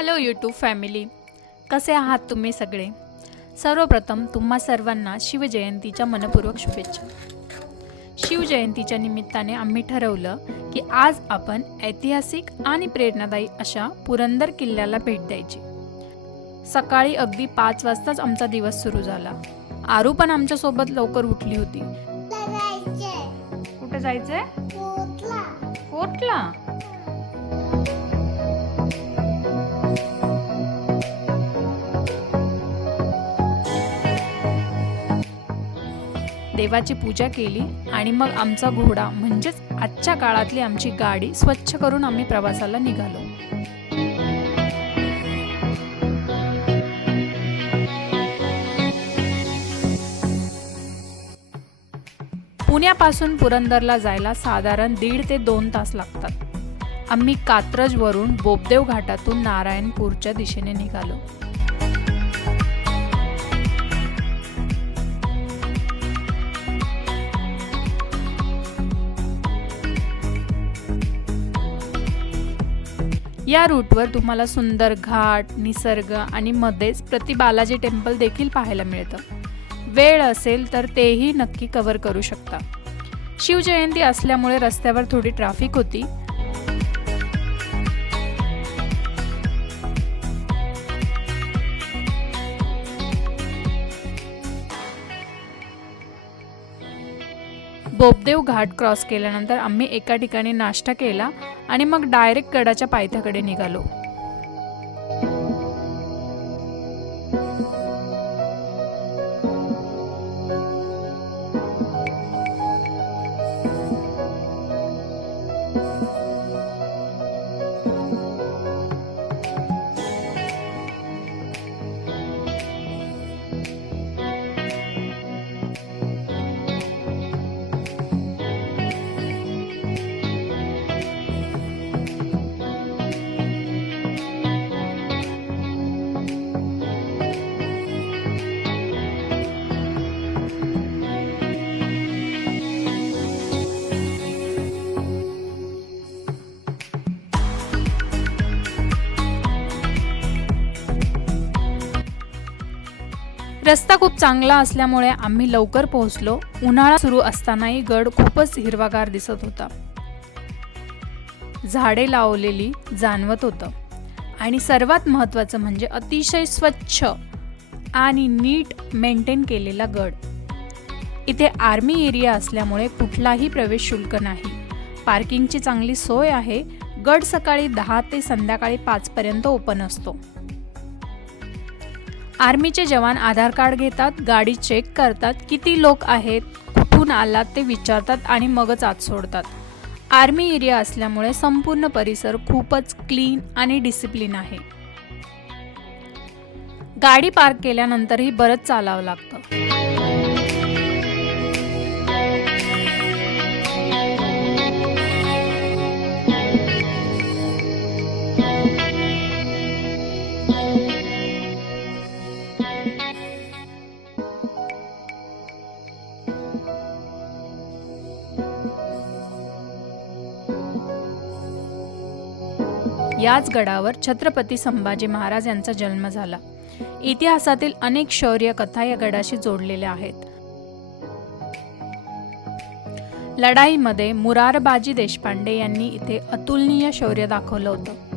Hello YouTube family, कसे आहात तुम्ही सगळे? सर्वप्रथम तुम्हा सर्वांना शिवजयंतीच्या मनपूर्वक शुभेच्छा. शिवजयंतीच्या निमित्ताने आम्ही ठरवलं की आज आपण ऐतिहासिक आणि प्रेरणादायी अशा पुरंदर किल्ल्याला भेट द्यायची. सकाळी अगदी 5 वाजताच आमचा दिवस सुरू झाला. आरू पण आमच्यासोबत लवकर उठली होती. कुठे जायचंय? फोर्टला. देवाची पूजा केली आणि मग आमचा घोडा म्हणजेच आजच्या काळातली आमची गाडी स्वच्छ करून आम्ही प्रवासाला निघालो. पुण्यापासून पुरंदरला जायला साधारण 1.5 ते 2 तास लागतात. आम्ही कात्रजवरून बोपदेव घाटातून नारायणपूरच्या दिशेने निघालो. या रूटवर तुम्हाला सुंदर घाट, निसर्ग आणि मध्येच प्रति बालाजी टेम्पल देखील पाहायला मिळतं. वेळ असेल तर तेही नक्की कव्हर करू शकता. शिवजयंती असल्यामुळे रस्त्यावर थोडी ट्रॅफिक होती. बोपदेव घाट क्रॉस केल्यानंतर आम्ही एका ठिकाणी नाश्ता केला आणि मग डायरेक्ट गडाच्या पायथ्याकडे निघालो. रस्ता खूप चांगला असल्यामुळे आम्ही लवकर पोहोचलो. उन्हाळा सुरू असतानाही गड खूपच हिरवागार दिसत होता. झाडे लावलेली जाणवत होतं आणि सर्वात महत्त्वाचं म्हणजे अतिशय स्वच्छ आणि नीट मेंटेन केलेला गड. इथे आर्मी एरिया असल्यामुळे कुठलाही प्रवेश शुल्क नाही. पार्किंगची चांगली सोय आहे. गड सकाळी 10 ते संध्याकाळी 5 पर्यंत ओपन असतो. आर्मीचे जवान आधार कार्ड घेतात, गाडी चेक करतात, किती लोक आहेत, कुठून आलात ते विचारतात आणि मगच आत सोडतात. आर्मी एरिया असल्यामुळे संपूर्ण परिसर खूपच क्लीन आणि डिसिप्लिन आहे. गाडी पार्क केल्यानंतरही बरंच चालावं लागतं. याच गडावर छत्रपती संभाजी महाराज यांचा जन्म झाला. इतिहासातील अनेक शौर्य कथा या गडाशी जोडलेल्या आहेत. लढाईमध्ये मुरारबाजी देशपांडे यांनी इथे अतुलनीय शौर्य दाखवलं होतं.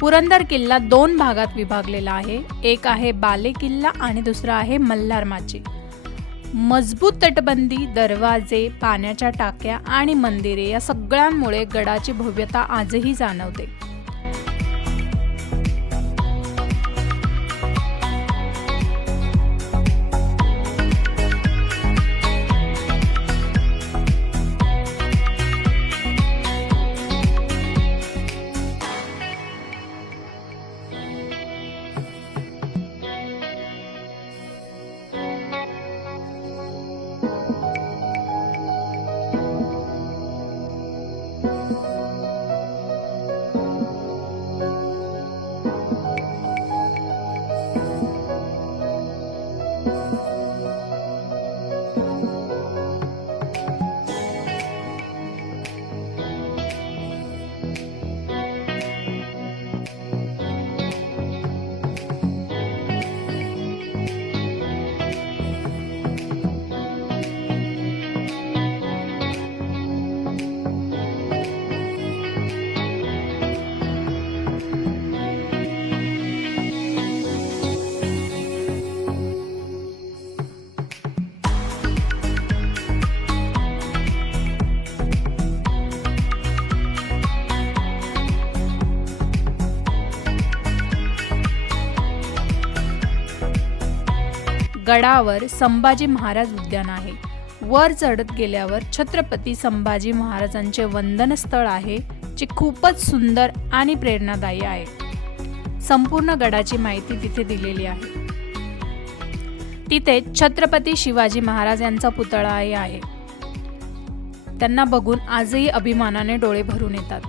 पुरंदर किल्ला 2 भागात विभागलेला आहे. एक आहे बाले किल्ला आणि दुसरा आहे मल्हारमाची. मजबूत तटबंदी, दरवाजे, पाण्याच्या टाक्या आणि मंदिरे या सगळ्यांमुळे गडाची भव्यता आजही जाणवते. गडावर संभाजी महाराज उद्यान आहे. वर चढत गेल्यावर छत्रपती संभाजी महाराजांचे वंदन स्थळ आहे, जे खूपच सुंदर आणि प्रेरणादायी आहे. संपूर्ण गडाची माहिती तिथे दिलेली आहे. तिथे छत्रपती शिवाजी महाराज यांचा पुतळाही आहे. त्यांना बघून आजही अभिमानाने डोळे भरून येतात.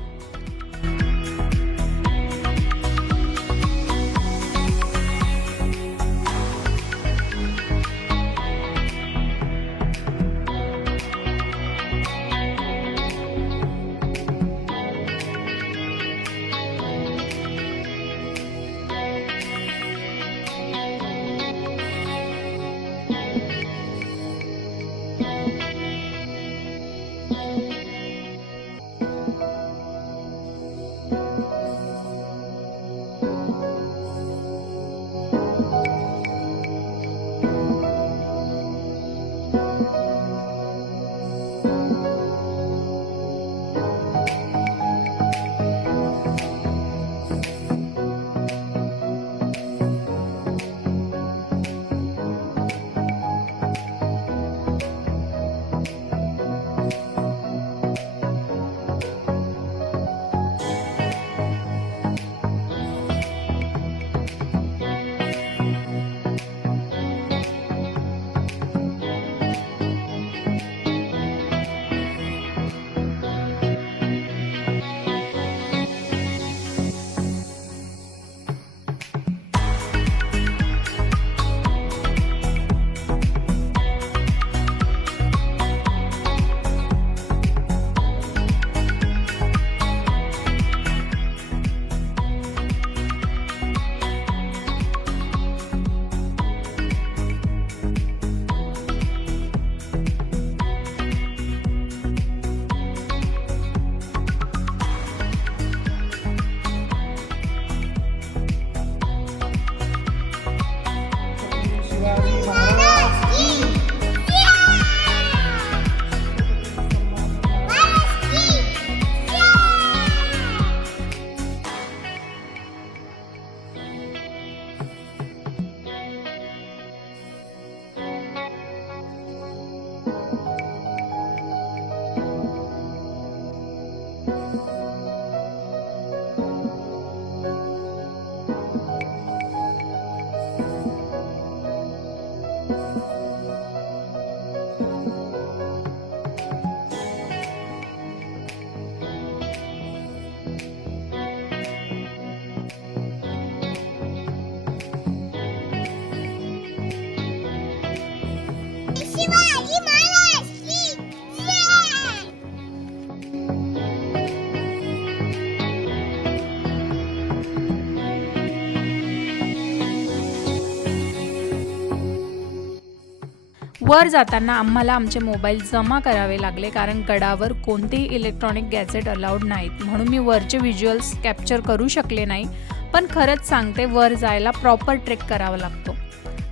वर जाताना आम्हाला आमचे मोबाईल जमा करावे लागले, कारण गडावर कोणतेही इलेक्ट्रॉनिक गॅजेट अलाउड नाहीत. म्हणून मी वरचे व्हिज्युअल्स कॅप्चर करू शकले नाही. पण खरंच सांगते, वर जायला प्रॉपर ट्रेक करावा लागतो.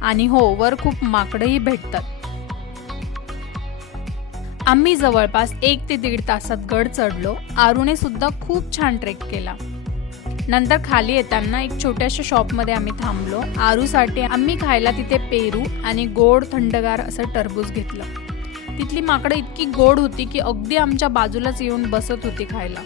आणि हो, वर खूप माकडंही भेटतात. आम्ही जवळपास 1 ते 1.5 तासात गड चढलो. आरूने सुद्धा खूप छान ट्रेक केला. नंतर खाली येताना एक छोट्याशा शॉपमध्ये आम्ही थांबलो. आरूसाठी आम्ही खायला तिथे पेरू आणि गोड थंडगार असं टरबूज घेतलं. तिथली माकडं इतकी गोड होती की अगदी आमच्या बाजूलाच येऊन बसत होती खायला.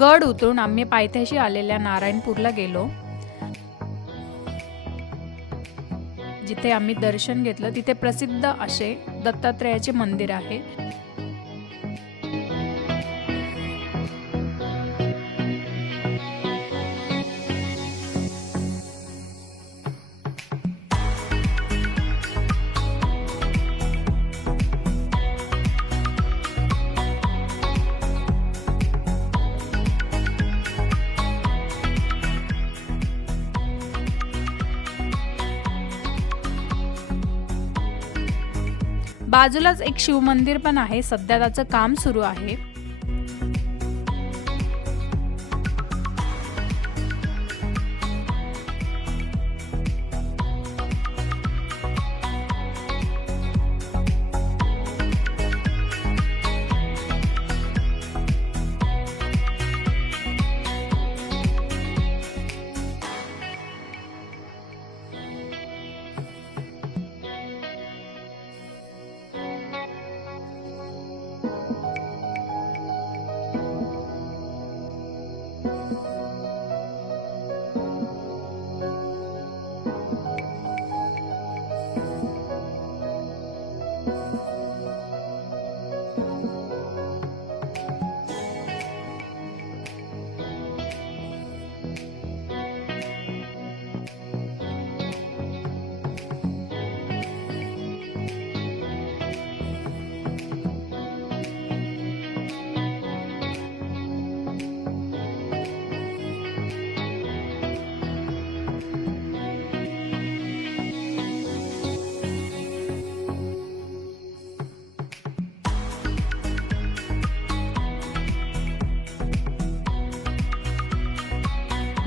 गड उतरून आम्ही पायथ्याशी आलेल्या नारायणपूरला गेलो. जिथे आम्ही दर्शन घेतलं तिथे प्रसिद्ध असे दत्तात्रेयाचे मंदिर आहे. बाजूलाच एक शिवमंदिर पण आहे. सध्या त्याचं काम सुरू आहे.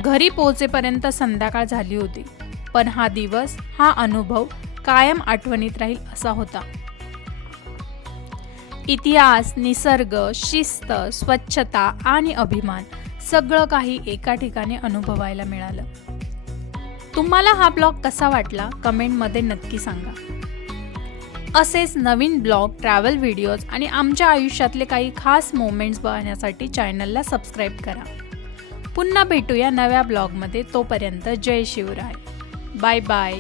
घरी पोहोचेपर्यंत संध्याकाळ झाली होती, पण हा दिवस, हा अनुभव कायम आठवणीत राहील असा होता. इतिहास, निसर्ग, शिस्त, स्वच्छता आणि अभिमान सगळं काही एका ठिकाणी अनुभवायला मिळालं. तुम्हाला हा ब्लॉग कसा वाटला कमेंटमध्ये नक्की सांगा. असेच नवीन ब्लॉग, ट्रॅव्हल व्हिडिओज आणि आमच्या आयुष्यातले काही खास मोमेंट्स बघण्यासाठी चॅनलला सबस्क्राईब करा. पुन्हा भेटूया नव्या ब्लॉगमध्ये. तोपर्यंत जय शिवराय. Bye bye.